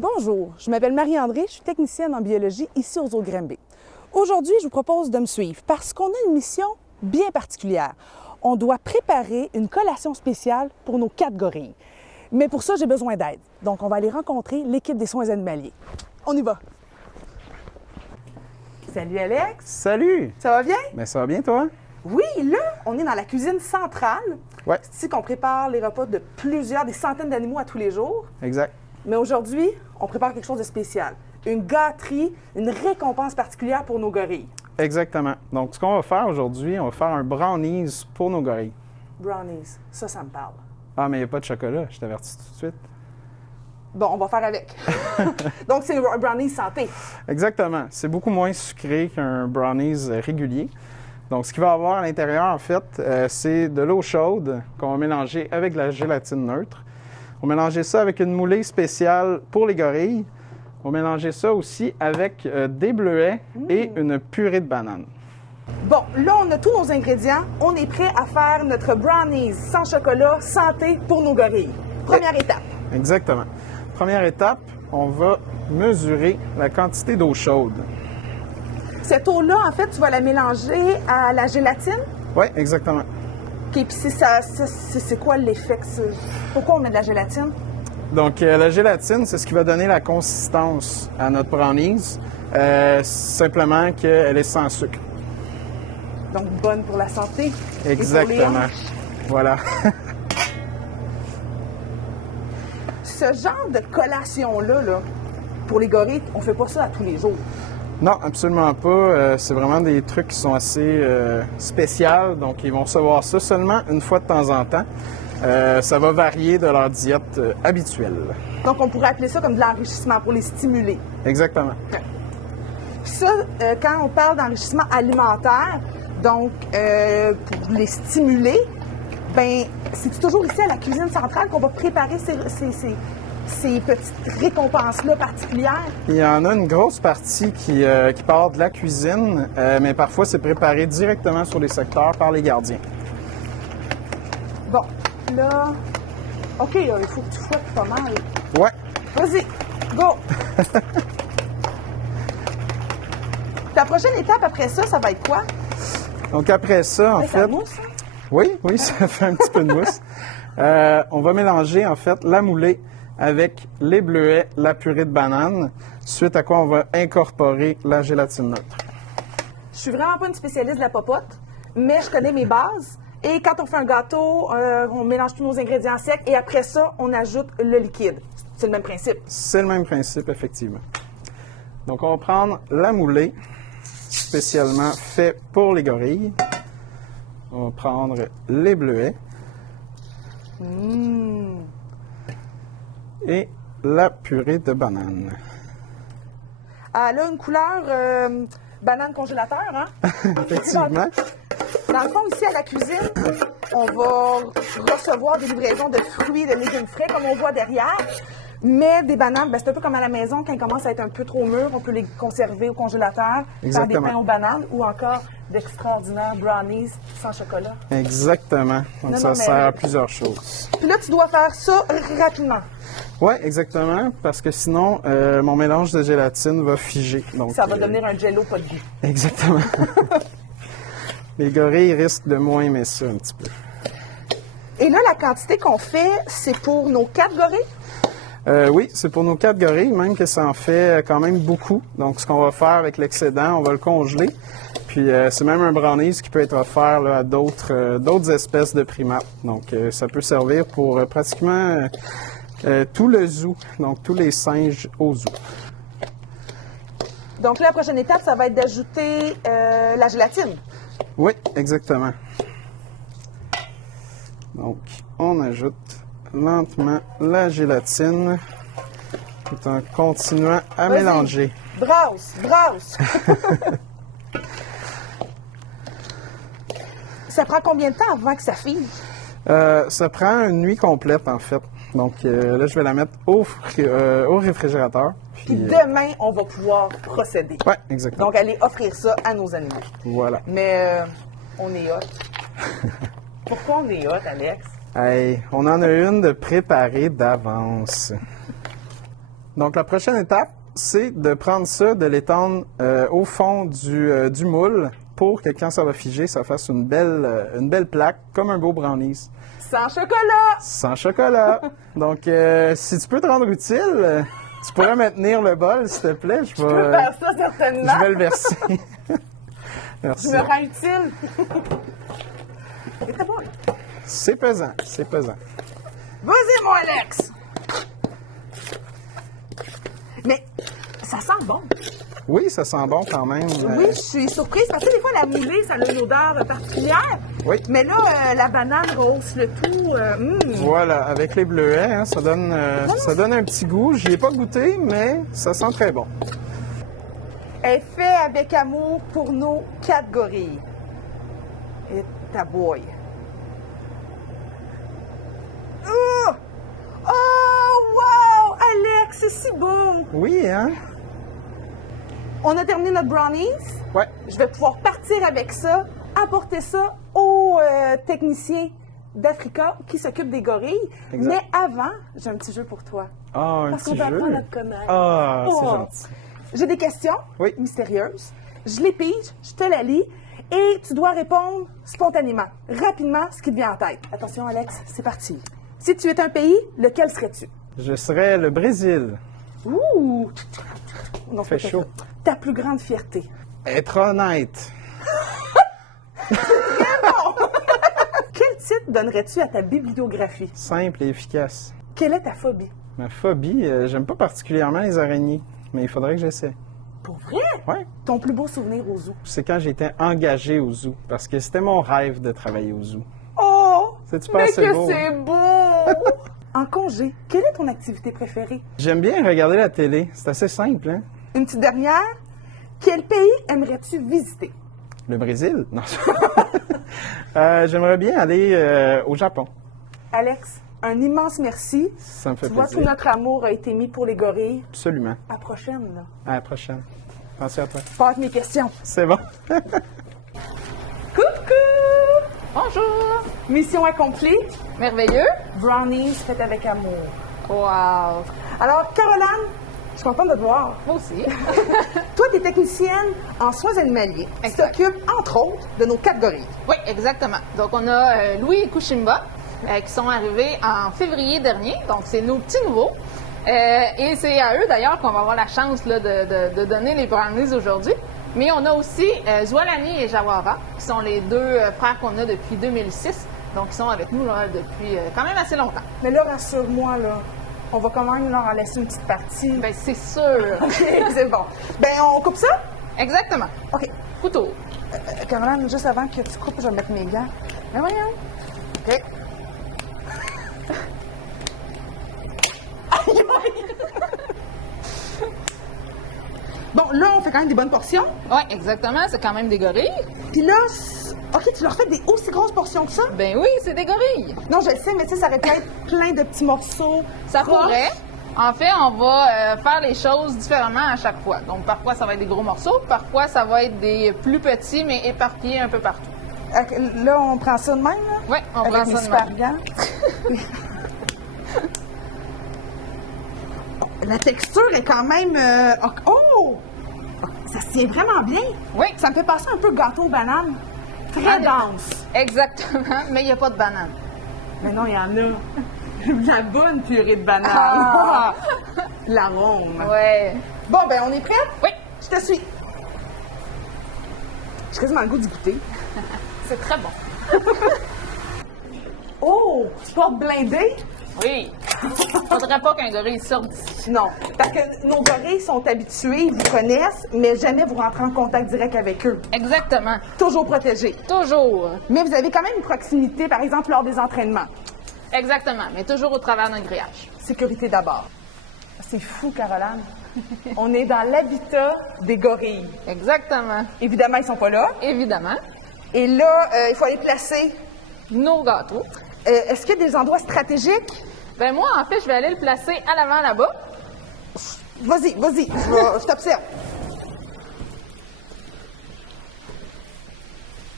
Bonjour, je m'appelle Marie-André, je suis technicienne en biologie ici aux Eaux-de-Granby. Aujourd'hui, je vous propose de me suivre parce qu'on a une mission bien particulière. On doit préparer une collation spéciale pour nos 4 gorilles. Mais pour ça, j'ai besoin d'aide. Donc, on va aller rencontrer l'équipe des soins animaliers. On y va! Salut Alex! Salut! Ça va bien? Ben, ça va bien, toi? Oui, là, on est dans la cuisine centrale. Ouais. C'est ici qu'on prépare les repas de des centaines d'animaux à tous les jours. Exact. Mais aujourd'hui, on prépare quelque chose de spécial. Une gâterie, une récompense particulière pour nos gorilles. Exactement. Donc, ce qu'on va faire aujourd'hui, on va faire un brownies pour nos gorilles. Brownies, ça me parle. Ah, mais il n'y a pas de chocolat, je t'avertis tout de suite. Bon, on va faire avec. Donc, c'est un brownies santé. Exactement. C'est beaucoup moins sucré qu'un brownies régulier. Donc, ce qu'il va y avoir à l'intérieur, en fait, c'est de l'eau chaude qu'on va mélanger avec de la gélatine neutre. On va mélanger ça avec une moulée spéciale pour les gorilles. On va mélanger ça aussi avec des bleuets et une purée de banane. Bon, là, on a tous nos ingrédients. On est prêt à faire notre brownies sans chocolat, santé pour nos gorilles. Première étape. Exactement. Première étape, on va mesurer la quantité d'eau chaude. Cette eau-là, en fait, tu vas la mélanger à la gélatine. Oui, exactement. OK, puis c'est quoi l'effet? Pourquoi on met de la gélatine? Donc, la gélatine, c'est ce qui va donner la consistance à notre brownies. Simplement qu'elle est sans sucre. Donc, bonne pour la santé. Exactement. Et pour les hanches. Voilà. Ce genre de collation-là, pour les gorilles, on fait pas ça à tous les jours. Non, absolument pas. C'est vraiment des trucs qui sont assez spéciaux. Donc, ils vont recevoir ça seulement une fois de temps en temps. Ça va varier de leur diète habituelle. Donc, on pourrait appeler ça comme de l'enrichissement pour les stimuler. Exactement. Puis ça, quand on parle d'enrichissement alimentaire, donc pour les stimuler, ben c'est toujours ici à la cuisine centrale qu'on va préparer ces petites récompenses-là particulières. Il y en a une grosse partie qui part de la cuisine, mais parfois c'est préparé directement sur les secteurs par les gardiens. Bon, là, OK, il faut que tu fouettes pas mal. Ouais. Vas-y, go! Ta prochaine étape après ça, ça va être quoi? Donc après ça, en Ça fait... mousse, hein? Oui, ça fait un petit peu de mousse. On va mélanger, en fait, la moulée avec les bleuets, la purée de banane, suite à quoi on va incorporer la gélatine neutre. Je suis vraiment pas une spécialiste de la popote, mais je connais mes bases. Et quand on fait un gâteau, on mélange tous nos ingrédients secs et après ça, on ajoute le liquide. C'est le même principe. C'est le même principe, effectivement. Donc, on va prendre la moulée, spécialement fait pour les gorilles. On va prendre les bleuets. Et la purée de banane. Elle a une couleur banane congélateur, hein? Effectivement. Dans le fond, ici à la cuisine, on va recevoir des livraisons de fruits, de légumes frais, comme on voit derrière. Mais des bananes, ben, c'est un peu comme à la maison, quand elles commencent à être un peu trop mûres, on peut les conserver au congélateur, faire des pains aux bananes ou encore d'extraordinaires brownies sans chocolat. Exactement. Donc, ça sert à plusieurs choses. Puis là, tu dois faire ça rapidement. Oui, exactement, parce que sinon, mon mélange de gélatine va figer. Donc, ça va devenir un jello pas de goût. Exactement. Les gorilles risquent de moins aimer ça un petit peu. Et là, la quantité qu'on fait, c'est pour nos 4 gorilles? Oui, c'est pour nos 4 gorilles, même que ça en fait quand même beaucoup. Donc, ce qu'on va faire avec l'excédent, on va le congeler. Puis, c'est même un brownies qui peut être offert là, à d'autres espèces de primates. Donc, ça peut servir pour pratiquement tout le zoo, donc tous les singes au zoo. Donc, là, la prochaine étape, ça va être d'ajouter la gélatine. Oui, exactement. Donc, on ajoute lentement la gélatine tout en continuant à mélanger. Brasse, brasse! Ça prend combien de temps avant que ça fige? Ça prend une nuit complète, en fait. Donc, là, je vais la mettre au réfrigérateur. Puis demain, on va pouvoir procéder. Oui, exactement. Donc, aller offrir ça à nos animaux. Voilà. Mais on est hot. Pourquoi on est hot, Alex? Hey, on en a une de préparée d'avance. Donc, la prochaine étape, c'est de prendre ça, de l'étendre au fond du moule pour que quand ça va figer, ça fasse une belle plaque, comme un beau brownies. Sans chocolat! Sans chocolat. Donc, si tu peux te rendre utile, tu pourrais me tenir le bol, s'il te plaît. Je peux faire ça, certainement. Je vais le verser. Merci. Je me rends utile. C'est bon. C'est pesant, c'est pesant. Vas-y, mon Alex! Mais ça sent bon. Oui, ça sent bon quand même. Oui, je suis surprise parce que des fois, la moulée, ça a une odeur particulière. Oui. Mais là, la banane rehausse le tout. Voilà, avec les bleuets, hein, ça donne un petit goût. J'y ai pas goûté, mais ça sent très bon. Elle est fait avec amour pour nos 4 gorilles. Et ta boy. Oh! Oh, wow! Alex, c'est si beau! Oui, hein? On a terminé notre brownies. Ouais. Je vais pouvoir partir avec ça, apporter ça aux techniciens d'Africa qui s'occupent des gorilles. Exact. Mais avant, j'ai un petit jeu pour toi. Ah, un Parce petit qu'on va jeu. apprendre à te connaître. Ah, c'est Oh. gentil. J'ai des questions Oui. mystérieuses. Je les pige, je te la lis et tu dois répondre spontanément, rapidement, ce qui te vient en tête. Attention, Alex, c'est parti. Si tu étais un pays, lequel serais-tu? Je serais le Brésil. Ouh! Non, Fait c'est pas chaud. ça. Ta plus grande fierté? Être honnête. Quel titre donnerais-tu à ta bibliographie? Simple et efficace. Quelle est ta phobie? Ma phobie, j'aime pas particulièrement les araignées, mais il faudrait que j'essaie. Pour vrai? Ouais. Ton plus beau souvenir au zoo? C'est quand j'étais engagé au zoo, parce que c'était mon rêve de travailler au zoo. Oh! C'est-tu pas Mais assez que beau? c'est beau! En congé, quelle est ton activité préférée? J'aime bien regarder la télé. C'est assez simple, hein? Une petite dernière. Quel pays aimerais-tu visiter? Le Brésil? Non. J'aimerais bien aller au Japon. Alex, un immense merci. Ça me fait Tu vois, tout plaisir. notre amour a été mis pour les gorilles. Absolument. À la prochaine, là. À la prochaine. Merci à toi. Pas mes questions. C'est bon. Coucou! Bonjour! Mission accomplie. Merveilleux! Brownies faites avec amour. Wow! Alors, Caroline, je suis contente de te voir. Moi aussi. Toi, tu es technicienne en soins animaliers. Tu Exact. t'occupes, entre autres, de nos 4 gorilles. Oui, exactement. Donc, on a Louis et Kushimba qui sont arrivés en février dernier. Donc, c'est nos petits nouveaux. Et c'est à eux, d'ailleurs, qu'on va avoir la chance là, de donner les brownies aujourd'hui. Mais on a aussi Zoualani et Jawara, qui sont les 2 frères qu'on a depuis 2006. Donc, ils sont avec nous là, depuis quand même assez longtemps. Mais là, rassure-moi, là, on va quand même leur en laisser une petite partie. Bien, c'est sûr. OK, c'est bon. Ben, on coupe ça? Exactement. OK. Couteau. Caroline, juste avant que tu coupes, je vais mettre mes gants. Ben voyons. OK. Aïe, aïe. Bon, là, on fait quand même des bonnes portions. Oui, exactement. C'est quand même des gorilles. Puis là, OK, tu leur fais des aussi grosses portions que ça? Ben oui, c'est des gorilles. Non, je le sais, mais tu sais, ça aurait pu être plein de petits morceaux. Ça proches. pourrait. En fait, on va faire les choses différemment à chaque fois. Donc, parfois, ça va être des gros morceaux. Parfois, ça va être des plus petits, mais éparpillés un peu partout. OK, là, on prend ça de même, là? Oui, on Avec prend mes ça de super même. gants. La texture est quand même... Oh! Ça se tient vraiment bien. Oui, Ça me fait passer un peu gâteau aux bananes. Très dense. exactement, mais il n'y a pas de banane. Mais non, il y en a. La bonne purée de banane. Ah! L'arôme. Ouais. Bon, ben, on est prêts? Oui, Je te suis. J'ai quasiment le goût d'y goûter. c'est très bon. Oh! Porte blindée? Oui. Faudrait pas qu'un gorille sorte d'ici. Non. Parce que nos gorilles sont habitués, ils vous connaissent, mais jamais vous rentrez en contact direct avec eux. Exactement. Toujours protégés. Toujours. Mais vous avez quand même une proximité, par exemple, lors des entraînements. Exactement, mais toujours au travers d'un grillage. Sécurité d'abord. C'est fou, Caroline. On est dans l'habitat des gorilles. Exactement. Évidemment, ils sont pas là. Évidemment. Et là, il faut aller placer. Nos gâteaux. Est-ce qu'il y a des endroits stratégiques? Ben moi, en fait, je vais aller le placer à l'avant là-bas. Vas-y, vas-y, je t'observe.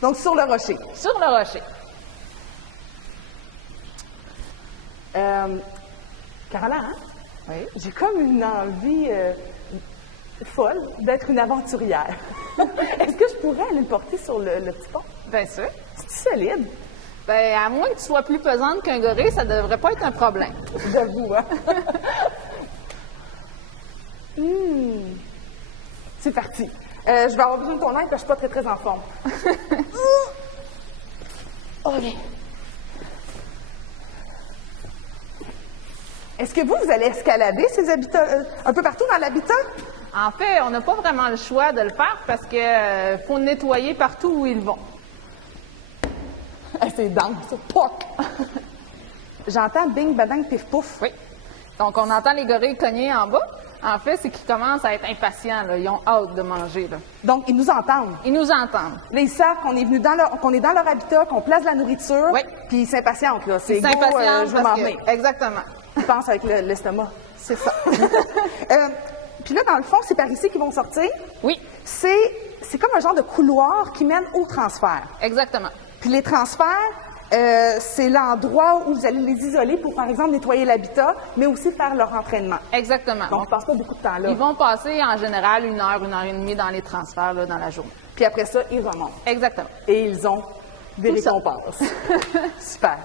Donc, sur le rocher. Sur le rocher. Caroline, hein? Oui. J'ai comme une envie folle d'être une aventurière. Est-ce que je pourrais aller le porter sur le petit pont? Bien sûr. C'est solide. Ben, à moins que tu sois plus pesante qu'un gorille, ça devrait pas être un problème. J'avoue, hein? C'est parti. Je vais avoir besoin de ton aide parce que je suis pas très en forme. OK. Est-ce que vous allez escalader ces habitats un peu partout dans l'habitat? En fait, on n'a pas vraiment le choix de le faire parce que faut nettoyer partout où ils vont. C'est dense, poc! J'entends bing, badang, pif, pouf. Oui. Donc, on entend les gorilles cogner en bas. En fait, c'est qu'ils commencent à être impatients, là. Ils ont hâte de manger, là. Donc, ils nous entendent. Ils nous entendent. Là, ils savent qu'on est venu qu'on est dans leur habitat, qu'on place de la nourriture. Oui. Puis ils s'impatientent, là. C'est Ils go, s'impatientent je veux m'en venir. Exactement. Ils pensent avec l'estomac. C'est ça. Puis là, dans le fond, c'est par ici qu'ils vont sortir. Oui, C'est comme un genre de couloir qui mène au transfert. exactement. Puis les transferts, c'est l'endroit où vous allez les isoler pour, par exemple, nettoyer l'habitat, mais aussi faire leur entraînement. Exactement. Donc, ils passent pas beaucoup de temps là. Ils vont passer en général 1 heure et demie dans les transferts là, dans la journée. Puis après ça, ils remontent. Exactement. Et ils ont des Tout ça. récompenses. Super.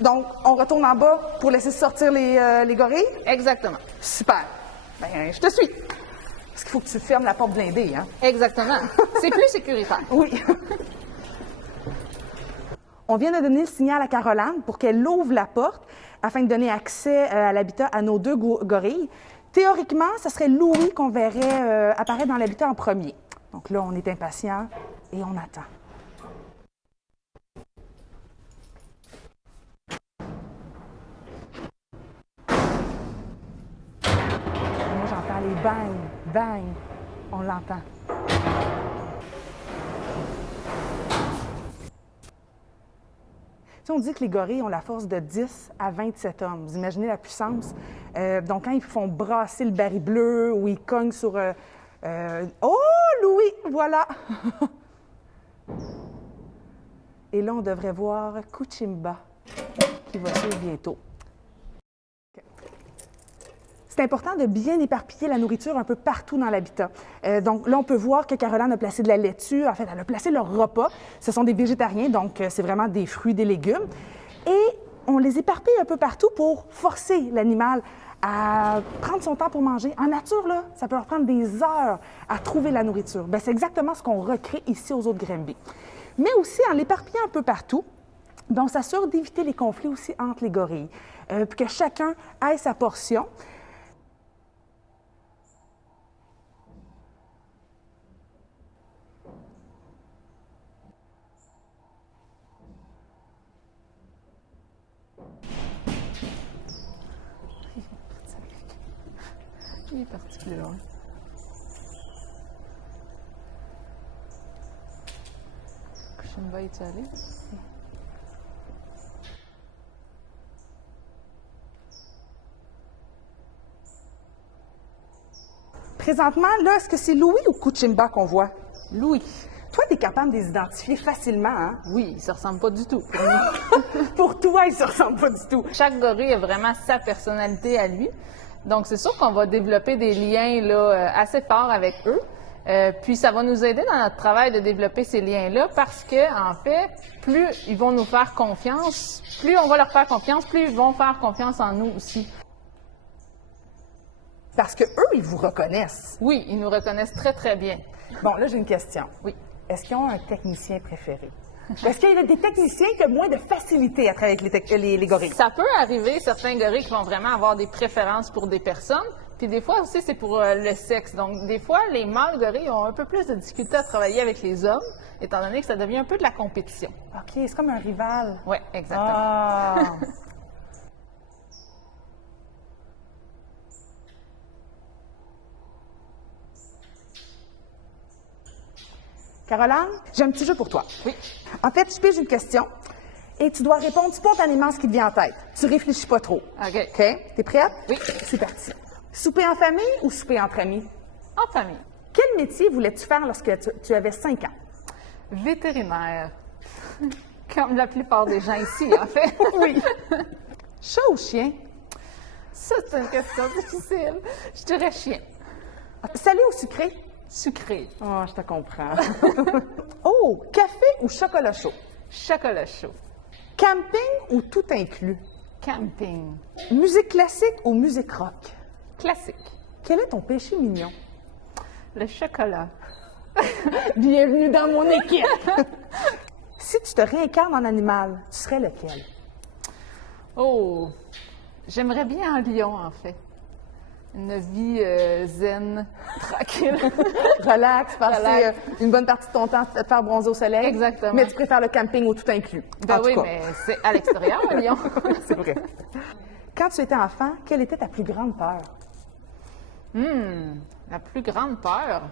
Donc, on retourne en bas pour laisser sortir les gorilles. Exactement. Super. Ben, je te suis. Parce qu'il faut que tu fermes la porte blindée, hein? Exactement. C'est plus sécuritaire. Oui. On vient de donner le signal à Caroline pour qu'elle ouvre la porte afin de donner accès à l'habitat à nos deux gorilles. Théoriquement, ce serait Louis qu'on verrait apparaître dans l'habitat en premier. Donc là, on est impatient et on attend. Moi, j'entends les bang, bang. On l'entend. Tu sais, on dit que les gorilles ont la force de 10 à 27 hommes. Vous imaginez la puissance? Donc, quand ils font brasser le baril bleu ou ils cognent sur... Oh, Louis! Voilà! Et là, on devrait voir Kuchimba qui va suivre bientôt. C'est important de bien éparpiller la nourriture un peu partout dans l'habitat. Donc là, on peut voir que Caroline a placé de la laitue. En fait, elle a placé leur repas. Ce sont des végétariens, donc c'est vraiment des fruits, des légumes. Et on les éparpille un peu partout pour forcer l'animal à prendre son temps pour manger. En nature, là, ça peut leur prendre des heures à trouver la nourriture. Bien, c'est exactement ce qu'on recrée ici aux Eaux de Granby. Mais aussi, en l'éparpillant un peu partout, bien, on s'assure d'éviter les conflits aussi entre les gorilles, puis que chacun ait sa portion. Il est parti plus loin. Kuchimba, es-tu allé? Présentement, là, est-ce que c'est Louis ou Kuchimba qu'on voit? Louis. Toi, tu es capable de les identifier facilement, hein? Oui, il se ressemble pas du tout. Pour toi, ils se ressemblent pas du tout. Chaque gorille a vraiment sa personnalité à lui. Donc, c'est sûr qu'on va développer des liens là, assez forts avec eux. Puis, ça va nous aider dans notre travail de développer ces liens-là parce que, en fait, plus ils vont nous faire confiance, plus on va leur faire confiance, plus ils vont faire confiance en nous aussi. Parce que eux, ils vous reconnaissent. Oui, ils nous reconnaissent très, très bien. Bon, là, j'ai une question. Oui. Est-ce qu'ils ont un technicien préféré? Est-ce qu'il y a des techniciens qui ont moins de facilité à travailler avec les gorilles? Ça peut arriver, certains gorilles qui vont vraiment avoir des préférences pour des personnes. Puis des fois aussi, c'est pour le sexe. Donc, des fois, les mâles gorilles ont un peu plus de difficulté à travailler avec les hommes, étant donné que ça devient un peu de la compétition. OK, c'est comme un rival. Oui, exactement. Ah! Caroline, j'ai un petit jeu pour toi. Oui. En fait, je pige une question et tu dois répondre spontanément ce qui te vient en tête. Tu réfléchis pas trop. OK. OK? T'es prête? Oui. C'est parti. Souper en famille ou souper entre amis? En famille. Quel métier voulais-tu faire lorsque tu avais 5 ans? Vétérinaire. Comme la plupart des gens ici, en fait. Oui. Chat ou chien? Ça, c'est une question difficile. Je dirais chien. Salé ou sucré? Sucré. Oh, je te comprends. Oh, café ou chocolat chaud? Chocolat chaud. Camping ou tout inclus? Camping. Musique classique ou musique rock? Classique. Quel est ton péché mignon? Le chocolat. Bienvenue dans mon équipe! Si tu te réincarnes en animal, tu serais lequel? Oh, j'aimerais bien un lion, en fait. Une vie zen, tranquille. Relax, passer Relax. une bonne partie de ton temps à te faire bronzer au soleil. Exactement. Mais tu préfères le camping ou tout inclus. Ben En tout oui, cas. mais c'est à l'extérieur, un lion. C'est vrai. Quand tu étais enfant, quelle était ta plus grande peur? La plus grande peur.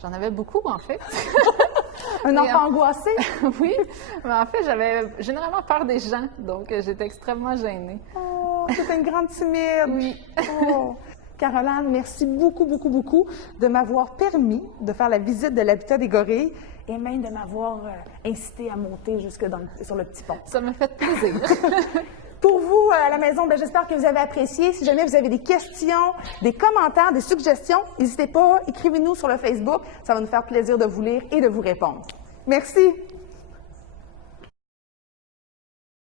J'en avais beaucoup, en fait. Un Mais enfant angoissé? Oui, mais en fait, j'avais généralement peur des gens, donc j'étais extrêmement gênée. Oh, c'était une grande timide. Oui. Oh. Caroline, merci beaucoup, beaucoup, beaucoup de m'avoir permis de faire la visite de l'habitat des gorilles et même de m'avoir incité à monter jusque sur le petit pont. Ça m'a fait plaisir. Pour vous, à la maison, j'espère que vous avez apprécié. Si jamais vous avez des questions, des commentaires, des suggestions, n'hésitez pas, écrivez-nous sur le Facebook. Ça va nous faire plaisir de vous lire et de vous répondre. Merci.